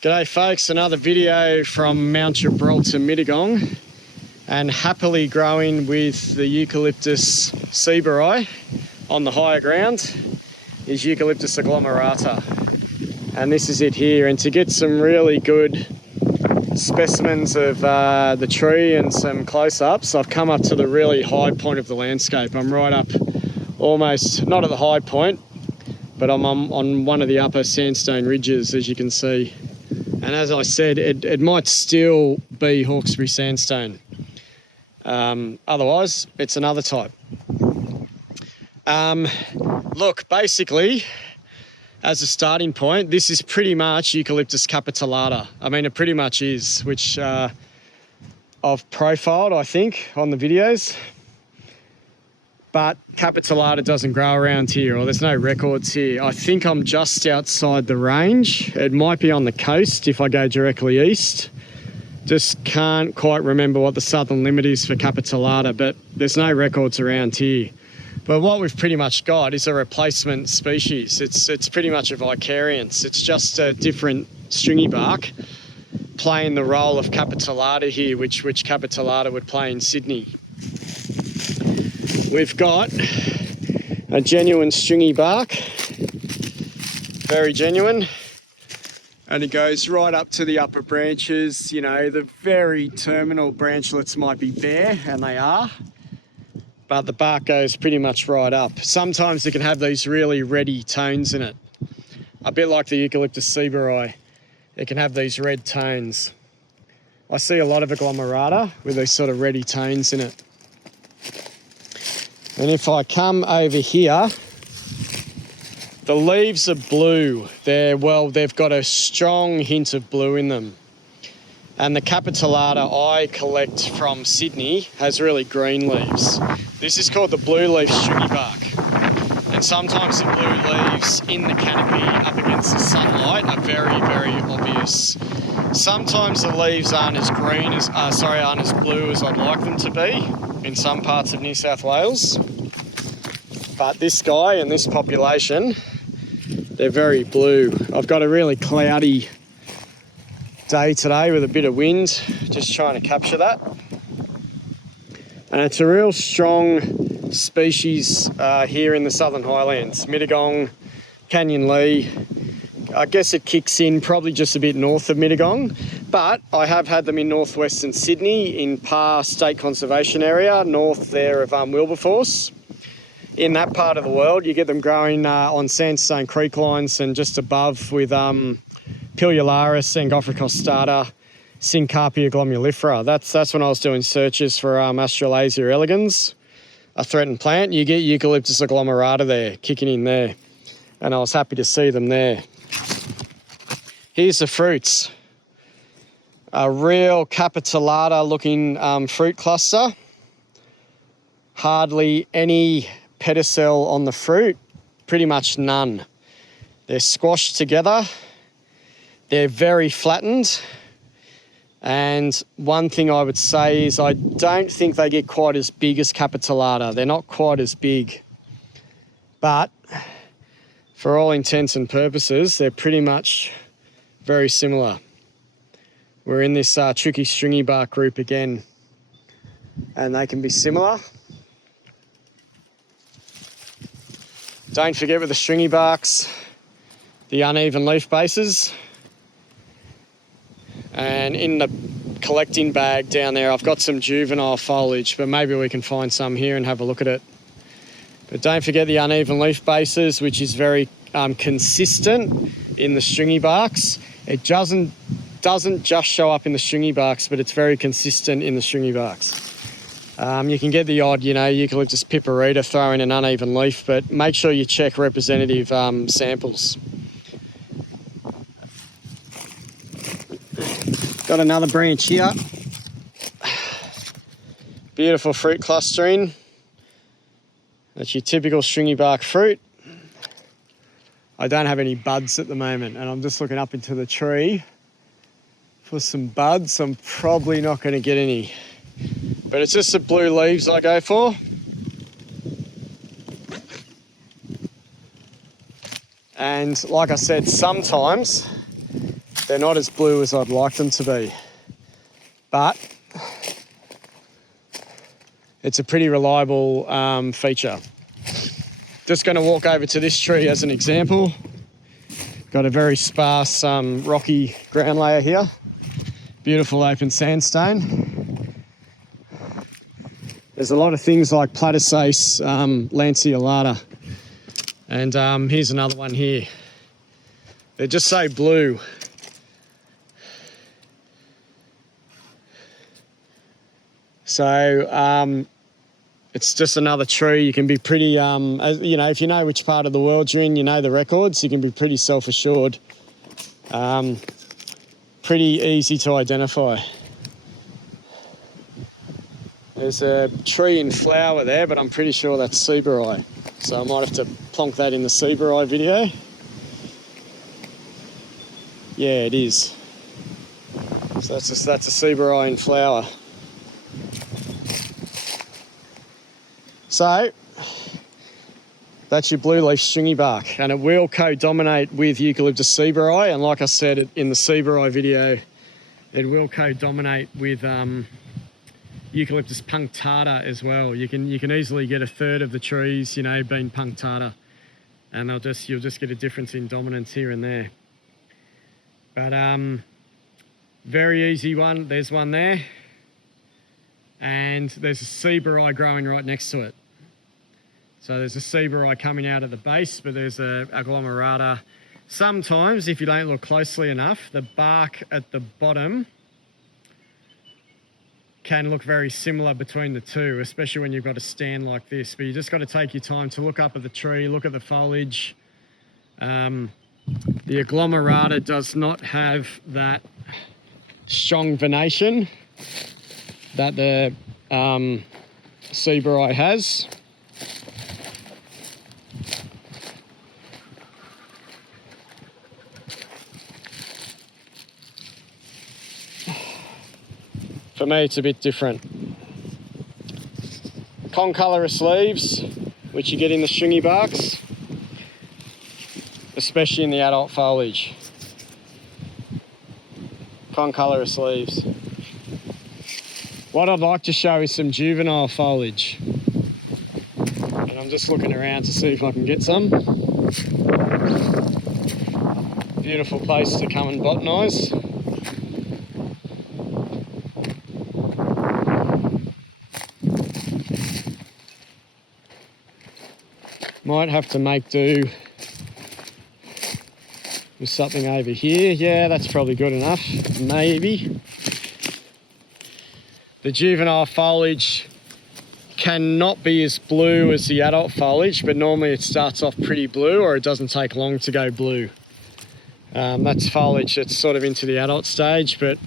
G'day folks, another video from Mount Gibraltar Mittagong, and happily growing with the Eucalyptus agglomerata on the higher ground is Eucalyptus agglomerata, and this is it here. And to get some really good specimens of the tree and some close-ups, I've come up to the really high point of the landscape. I'm right up, almost not at the high point, but I'm on one of the upper sandstone ridges, as you can see. And as I said, it might still be Hawkesbury sandstone. Otherwise, it's another type. Look, basically, as a starting point, this is pretty much Eucalyptus capitulata. I mean, it pretty much is, which I've profiled, I think, on the videos. But capitulata doesn't grow around here, or there's no records here. I think I'm just outside the range. It might be on the coast if I go directly east. Just can't quite remember what the southern limit is for capitulata, but there's no records around here. But what we've pretty much got is a replacement species. It's pretty much a vicariance. It's just a different stringybark playing the role of capitulata here, which capitulata would play in Sydney. We've got a genuine stringybark, very genuine, and it goes right up to the upper branches. You know, the very terminal branchlets might be bare, and they are, but the bark goes pretty much right up. Sometimes it can have these really reddy tones in it, a bit like the Eucalyptus agglomerata. It can have these red tones. I see a lot of agglomerata with these sort of reddy tones in it. And if I come over here, the leaves are blue. They've got a strong hint of blue in them. And the capitulata I collect from Sydney has really green leaves. This is called the blue-leaved stringybark. And sometimes the blue leaves in the canopy up against the sunlight are very, very obvious. Sometimes the leaves aren't as blue as I'd like them to be in some parts of New South Wales. But this guy and this population, they're very blue. I've got a really cloudy day today with a bit of wind, just trying to capture that. And it's a real strong species here in the Southern Highlands, Mittagong, Canyon Lee. I guess it kicks in probably just a bit north of Mittagong, but I have had them in northwestern Sydney in Parr State Conservation Area, north there of Wilberforce. In that part of the world, you get them growing on sandstone creek lines and just above with Pilularis, Angophorus, Syncarpia glomulifera. That's when I was doing searches for Australasia elegans, a threatened plant. You get Eucalyptus agglomerata there, kicking in there. And I was happy to see them there. Here's the fruits. A real capitulata looking fruit cluster. Hardly any pedicel on the fruit, pretty much none. They're squashed together. They're very flattened. And one thing I would say is I don't think they get quite as big as capitulata. They're not quite as big. But for all intents and purposes, they're pretty much very similar. We're in this tricky stringybark group again, and they can be similar. Don't forget with the stringybarks, the uneven leaf bases. And in the collecting bag down there, I've got some juvenile foliage, but maybe we can find some here and have a look at it. But don't forget the uneven leaf bases, which is very consistent in the stringybarks. It doesn't just show up in the stringybarks, but it's very consistent in the stringybarks. You can get the odd, Eucalyptus piperita throwing an uneven leaf, but make sure you check representative samples. Got another branch here. Beautiful fruit clustering. That's your typical stringybark fruit. I don't have any buds at the moment, and I'm just looking up into the tree for some buds. I'm probably not going to get any. But it's just the blue leaves I go for. And like I said, sometimes They're not as blue as I'd like them to be, but it's a pretty reliable feature. Just going to walk over to this tree as an example. Got a very sparse rocky ground layer here. Beautiful open sandstone. There's a lot of things like Platysace lanceolata. And here's another one here. They're just so blue. So it's just another tree. You can be pretty, you know, if you know which part of the world you're in, you know the records, you can be pretty self-assured. Pretty easy to identify. There's a tree in flower there, but I'm pretty sure that's Seaburai. So I might have to plonk that in the Seaburai video. Yeah, it is. So that's a Seaburai in flower. So that's your blue-leaf stringybark, and it will co-dominate with Eucalyptus seaburai. And like I said in the seaburai video, it will co-dominate with Eucalyptus punctata as well. You can easily get a third of the trees, you know, being punctata, and you'll just get a difference in dominance here and there. But very easy one. There's one there, and there's a seaburai growing right next to it. So there's a seaburai coming out at the base, but there's a agglomerata. Sometimes, if you don't look closely enough, the bark at the bottom can look very similar between the two, especially when you've got a stand like this. But you just got to take your time to look up at the tree, look at the foliage. The agglomerata does not have that strong venation that the seaburai has. For me, it's a bit different. Concolorous leaves, which you get in the stringybarks, especially in the adult foliage. Concolorous leaves. What I'd like to show is some juvenile foliage. And I'm just looking around to see if I can get some. Beautiful place to come and botanise. Might have to make do with something over here. Yeah, that's probably good enough, maybe. The juvenile foliage cannot be as blue as the adult foliage, but normally it starts off pretty blue, or it doesn't take long to go blue. That's foliage that's sort of into the adult stage, but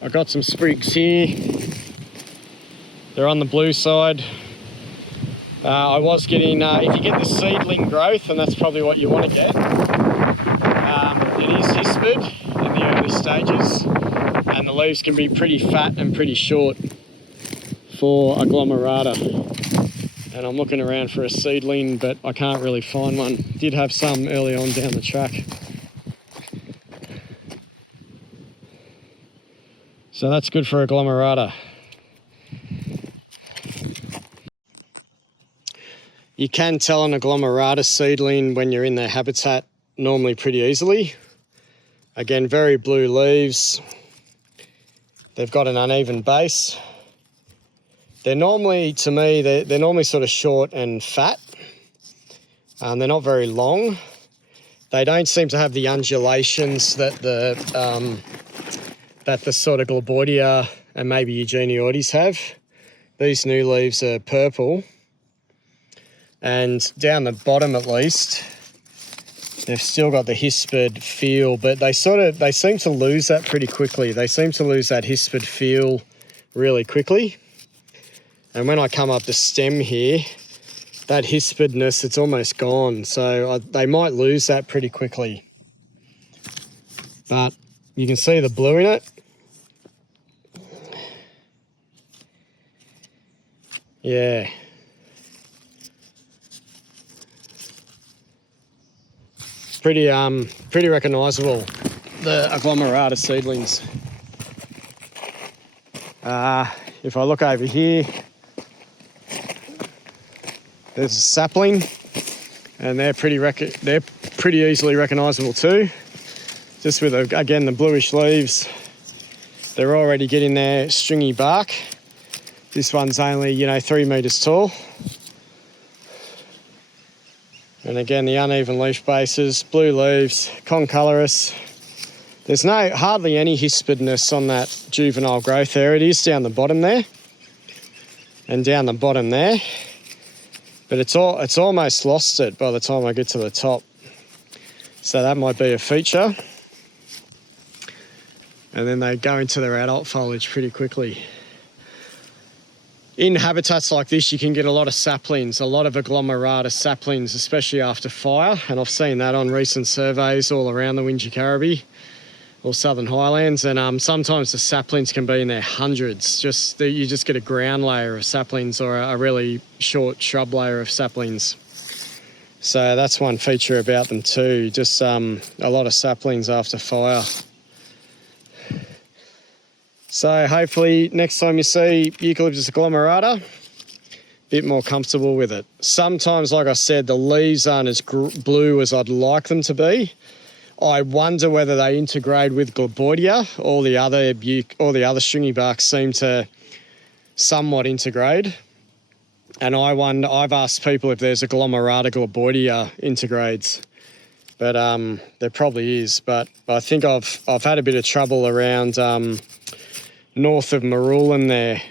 I got some sprigs here. They're on the blue side. I was getting, if you get the seedling growth, and that's probably what you want to get, it is hispid in the early stages, and the leaves can be pretty fat and pretty short for agglomerata. And I'm looking around for a seedling, but I can't really find one. Did have some early on down the track. So that's good for agglomerata. You can tell an agglomerata seedling when you're in their habitat normally pretty easily. Again, very blue leaves. They've got an uneven base. They're normally, to me, they're normally sort of short and fat. They're not very long. They don't seem to have the undulations that the sort of Globoidia and maybe Eugenioides have. These new leaves are purple. And down the bottom, at least, they've still got the hispid feel, but they seem to lose that pretty quickly. They seem to lose that hispid feel really quickly. And when I come up the stem here, that hispidness, it's almost gone. So they might lose that pretty quickly. But you can see the blue in it. Yeah. Pretty recognisable. the agglomerata seedlings. If I look over here, there's a sapling, and they're pretty easily recognisable too. Just with again the bluish leaves, they're already getting their stringy bark. This one's only 3 metres tall. And again, the uneven leaf bases, blue leaves, concolorous. There's hardly any hispidness on that juvenile growth there. It is down the bottom there, and down the bottom there. But it's almost lost it by the time I get to the top. So that might be a feature. And then they go into their adult foliage pretty quickly. In habitats like this, you can get a lot of saplings, a lot of agglomerata saplings, especially after fire. And I've seen that on recent surveys all around the Wingecarribee or Southern Highlands. And sometimes the saplings can be in their hundreds. You just get a ground layer of saplings or a really short shrub layer of saplings. So that's one feature about them too. Just a lot of saplings after fire. So hopefully next time you see Eucalyptus agglomerata, a bit more comfortable with it. Sometimes, like I said, the leaves aren't as blue as I'd like them to be. I wonder whether they integrate with Gleboidia. All the other stringy barks seem to somewhat integrate. And I've asked people if there's agglomerata Gleboidia integrades, but there probably is. But I think I've had a bit of trouble around north of Marulan there,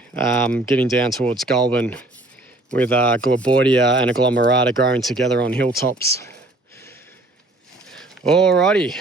getting down towards Goulburn, with Gleboidia and agglomerata growing together on hilltops. Alrighty.